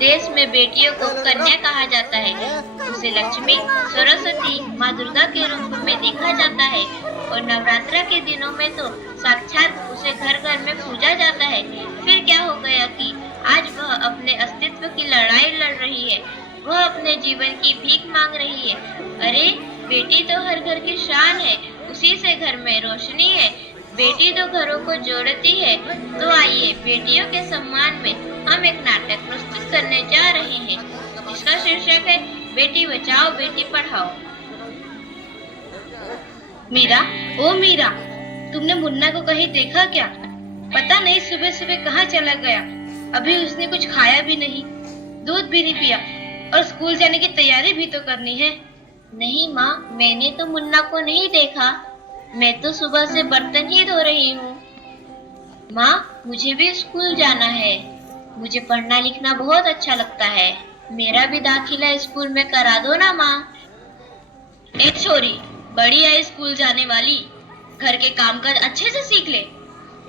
देश में बेटियों को कन्या कहा जाता है। उसे लक्ष्मी, सरस्वती, माँ दुर्गा के रूप में देखा जाता है और नवरात्रा के दिनों में तो साक्षात उसे घर घर में पूजा जाता है। फिर क्या हो गया कि आज वह अपने अस्तित्व की लड़ाई लड़ रही है। वह अपने जीवन की भीख मांग रही है। अरे, बेटी तो हर घर की शान है, उसी से घर में रोशनी है। बेटी तो घरों को जोड़ती है। तो आइए, बेटियों के सम्मान में हम एक नाटक प्रस्तुत करने जा रहे हैं, जिसका शीर्षक है बेटी बचाओ बेटी पढ़ाओ। मीरा, ओ मीरा, तुमने मुन्ना को कहीं देखा क्या? पता नहीं सुबह सुबह कहाँ चला गया। अभी उसने कुछ खाया भी नहीं, दूध भी नहीं पिया और स्कूल जाने की तैयारी भी तो करनी है। नहीं माँ, मैंने तो मुन्ना को नहीं देखा। मैं तो सुबह से बर्तन ही धो रही हूँ। माँ, मुझे भी स्कूल जाना है। मुझे पढ़ना लिखना बहुत अच्छा लगता है। मेरा भी दाखिला स्कूल में करा दो ना माँ। ए छोरी, बड़ी है स्कूल जाने वाली, घर के कामकाज अच्छे से सीख ले।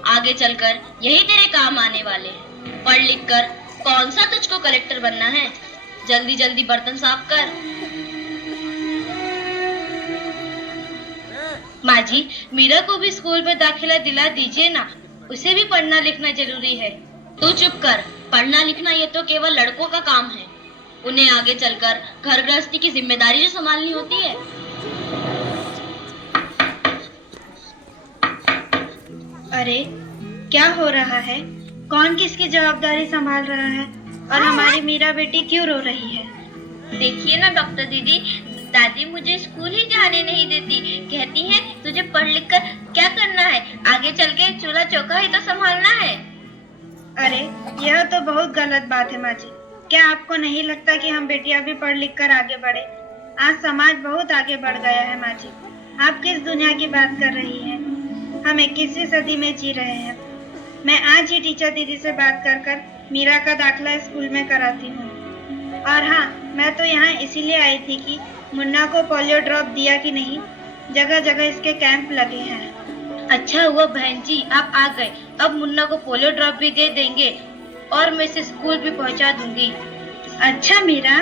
आगे चलकर यही तेरे काम आने वाले। पढ़ लिख कर कौन सा तुझको कलेक्टर बनना है? जल्दी जल्दी बर्तन साफ कर। माँ जी, मीरा को भी स्कूल में दाखिला दिला दीजिए ना, उसे भी पढ़ना लिखना जरूरी है। तू चुप कर, पढ़ना लिखना ये तो केवल लड़कों का काम है। उन्हें आगे चलकर घर गृहस्थी की जिम्मेदारी जो संभालनी होती है। अरे, क्या हो रहा है? कौन किसकी जवाबदारी संभाल रहा है? और हमारी मीरा बेटी क्यों रो रही है? देखिए ना डॉक्टर दीदी, दादी मुझे स्कूल ही जाने नहीं देती। कहती है तुझे पढ़ लिख कर क्या करना है, आगे चल के चूल्हा चौका ही तो संभालना है। अरे, यह तो बहुत गलत बात है माँ जी। क्या आपको नहीं लगता कि हम बेटियां भी पढ़ लिख कर आगे बढ़े? आज समाज बहुत आगे बढ़ गया है माँ जी। आप किस दुनिया की बात कर रही हैं? हम 21वीं सदी में जी रहे हैं। मैं आज ही टीचर दीदी से बात कर मीरा का दाखिला स्कूल में कराती हूँ। और हाँ, मैं तो यहाँ इसीलिए आई थी कि मुन्ना को पोलियो ड्रॉप दिया कि नहीं। जगह जगह इसके कैंप लगे हैं। अच्छा हुआ बहन जी आप आ गए। अब मुन्ना को पोलियो ड्रॉप भी दे देंगे और मैं इसे स्कूल भी पहुंचा दूंगी। अच्छा मीरा,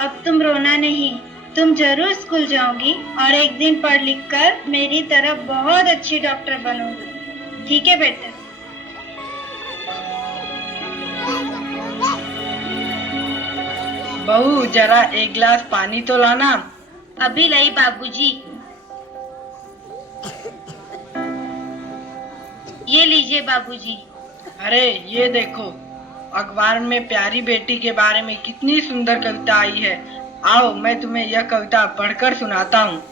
अब तुम रोना नहीं। तुम जरूर स्कूल जाओगी और एक दिन पढ़ लिख कर मेरी तरह बहुत अच्छी डॉक्टर बनोगी। ठीक है बेटा? बहू, जरा एक गिलास पानी तो लाना। अभी लाई बाबूजी। ये लीजिए बाबूजी। अरे ये देखो, अखबार में प्यारी बेटी के बारे में कितनी सुंदर कविता आई है। आओ मैं तुम्हें यह कविता पढ़कर सुनाता हूँ।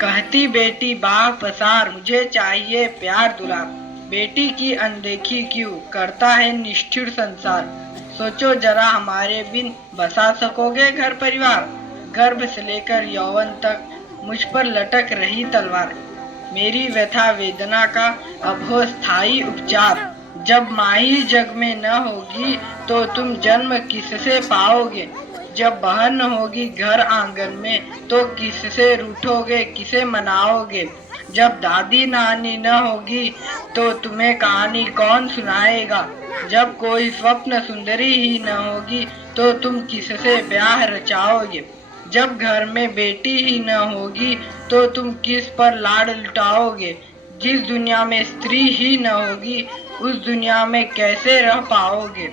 कहती बेटी बाह पसार, मुझे चाहिए प्यार दुलार। बेटी की अनदेखी क्यों करता है निष्ठुर संसार। सोचो जरा हमारे बिन बसा सकोगे घर परिवार। गर्भ से लेकर यौवन तक मुझ पर लटक रही तलवार। मेरी व्यथा वेदना का अब हो स्थायी उपचार। जब माई जग में न होगी तो तुम जन्म किससे पाओगे। जब बहन न होगी घर आंगन में तो किससे रूठोगे, किसे मनाओगे। जब दादी नानी न होगी तो तुम्हें कहानी कौन सुनाएगा। जब कोई स्वप्न सुंदरी ही न होगी तो तुम किससे ब्याह रचाओगे। जब घर में बेटी ही न होगी तो तुम किस पर लाड लुटाओगे। जिस दुनिया में स्त्री ही न होगी उस दुनिया में कैसे रह पाओगे।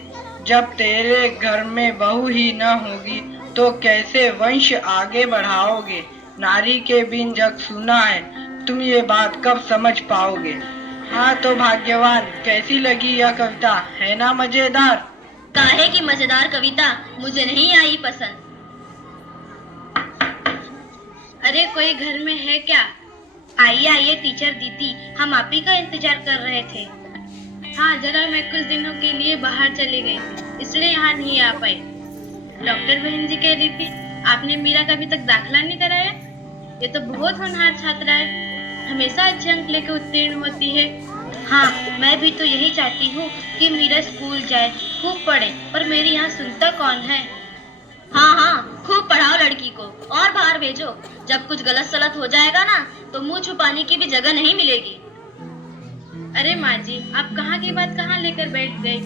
जब तेरे घर में बहू ही न होगी तो कैसे वंश आगे बढ़ाओगे। नारी के बिन जग सूना है, तुम ये बात कब समझ पाओगे। हाँ तो भाग्यवान, कैसी लगी यह कविता, है ना मजेदार? काहे की मजेदार कविता मुझे नहीं आई पसंद। अरे कोई घर में है क्या? आइए आइए टीचर दीदी, हम आप ही का इंतजार कर रहे थे। हाँ जरा मैं कुछ दिनों के लिए बाहर चली गई थी, इसलिए यहाँ नहीं आ पाई। डॉक्टर बहन जी कह रही थी आपने मीरा का अभी तक दाखिला नहीं कराया। ये तो बहुत होनहार छात्रा है, हमेशा अच्छे अंक लेकर उत्तीर्ण होती है। हाँ, मैं भी तो यही चाहती हूँ कि मीरा स्कूल जाए, खूब पढ़े, पर मेरी यहाँ सुनता कौन है। हाँ हाँ, खूब पढ़ाओ लड़की को और बाहर भेजो। जब कुछ गलत सलत हो जाएगा ना तो मुंह छुपाने की भी जगह नहीं मिलेगी। अरे माँ जी, आप कहाँ की बात कहाँ लेकर बैठ गए।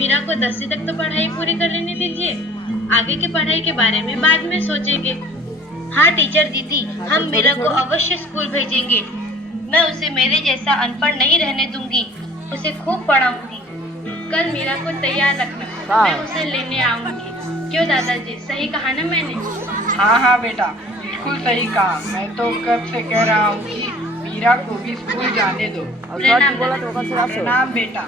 मीरा को 10वीं तक तो पढ़ाई पूरी कर लेने दीजिए, आगे की पढ़ाई के बारे में बाद में सोचेंगे। हाँ टीचर दीदी, हम मीरा को अवश्य स्कूल भेजेंगे। मैं उसे मेरे जैसा अनपढ़ नहीं रहने दूंगी, उसे खूब पढ़ाऊंगी। कल मीरा को तैयार रखना, मैं उसे लेने आऊंगी। क्यों दादाजी, सही कहा ना मैंने? हाँ हाँ बेटा, बिल्कुल सही कहा। मैं तो कब से कह रहा हूँ कि मीरा को भी स्कूल जाने दो। प्रणाम दादाजी। प्रणाम बेटा।